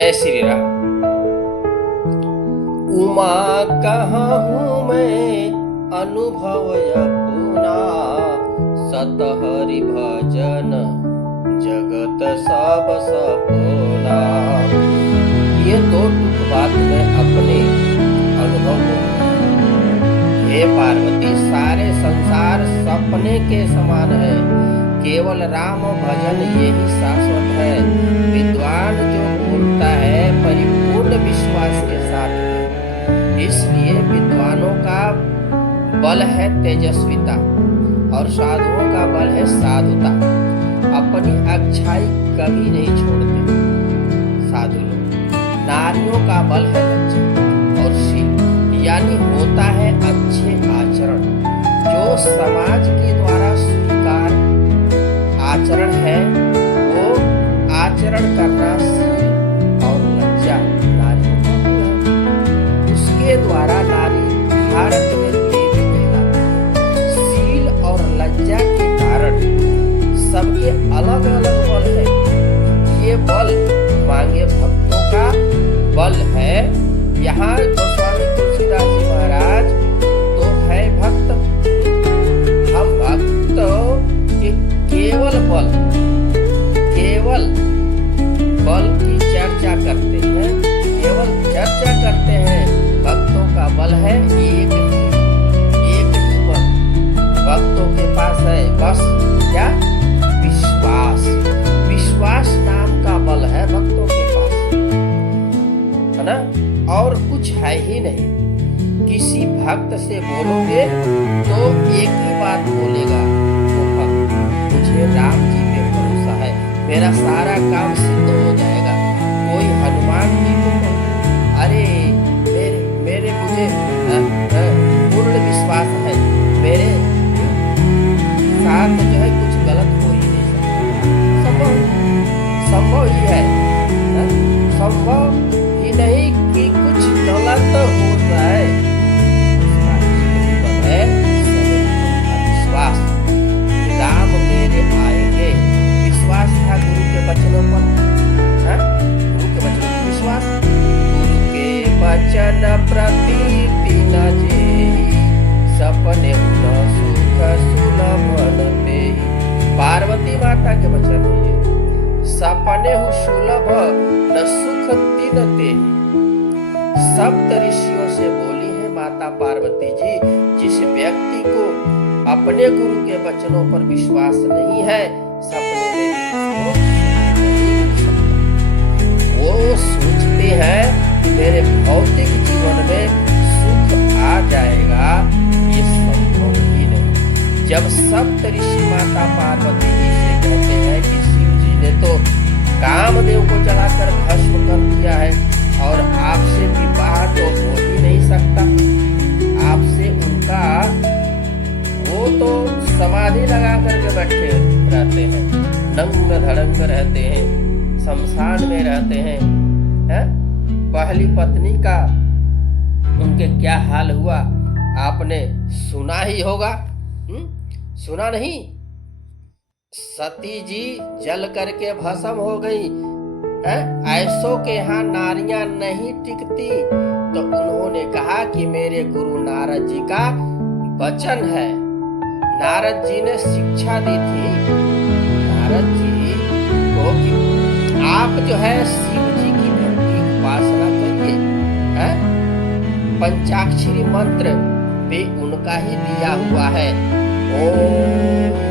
जय श्री राम। उमा कहाँ हूँ मैं अनुभव अपना, सतहरि भजन जगत सब सपना। ये दो टुक बात में अपने अनुभव को, हे पार्वती, सारे संसार सपने के समान है, केवल राम भजन यही शाश्वत है। विद्वान जो बोलता है परिपूर्ण विश्वास के साथ में, इसलिए विद्वानों का बल है तेजस्विता और साधुओं का बल है साधुता। अपनी अच्छाई कभी नहीं छोड़ते साधु लोग। नारियों का बल है लज्जा और शील, यानी होता है अच्छे आचरण। जो समाज के द्वारा स्वीकार आचरण है वो आचरण करना शील और लज्जा नारियों का है। उसके द्वारा नारी भारत में देवी कहलाती है। शील और लज्जा के कारण सबके अलग अलग बल है। ये बल मांगे भक्तों का बल है। यहाँ गोस्वामी तुलसीदास जी महाराज तो है भक्त, हम भक्तों के केवल बल की चर्चा करते हैं, केवल चर्चा करते हैं। भक्तों का बल है एक ही बल भक्तों के पास है, बस क्या? विश्वास नाम का बल है भक्तों के पास, है ना? और कुछ है ही नहीं। किसी भक्त से बोलोगे तो एक ही बात बोलेगा, वो भक्त, मुझे राम जी पे भरोसा है, मेरा सारा काम सिद्ध हो जाएगा। कोई हनुमान जी को, अरे मेरे मुझे पूर्ण विश्वास है, मेरे साथ जो है कुछ गलत हो ही नहीं सकता। संभव ही है, संभव ही नहीं कि कुछ गलत हो जाए। है विश्वास, राम मेरे आएंगे। विश्वास था गुरु के वचनों पर, गुरु के वचनों पर विश्वास। गुरु के वचन प्रतीति न जेहि, सपने न सुख सुलभ न तेहि। पार्वती माता के वचन है ये, सपने सुलभ न सुख तिन तेहि। सप्त ऋषियों से बोली है माता पार्वती जी, जिस व्यक्ति को अपने गुरु के वचनों पर विश्वास नहीं है, सपने में वो सोचते हैं कि मेरे भौतिक जीवन में सुख आ जाएगा, ये संभव ही नहीं। जब सप्त ऋषि माता पार्वती जी से कहते हैं कि शिव जी ने तो कामदेव को जलाकर भस्म कर दिया है और आपसे विवाह तो हो ही नहीं सकता, आपसे उनका वो तो समाधि लगा करके बैठे रहते हैं, नंग धड़ंग रहते हैं, शमशान में रहते हैं, पहली पत्नी का उनके क्या हाल हुआ आपने सुना ही होगा, सुना नहीं? सती जी जल करके भस्म हो गई। ऐसों के यहाँ नारियां नहीं टिकती, तो उन्होंने कहा कि मेरे गुरु नारद जी का वचन है। नारद जी ने शिक्षा दी थी नारद जी को कि आप जो है शिव जी की भक्ति उपासना करिए, पंचाक्षरी मंत्र पे उनका ही दिया हुआ है। ओम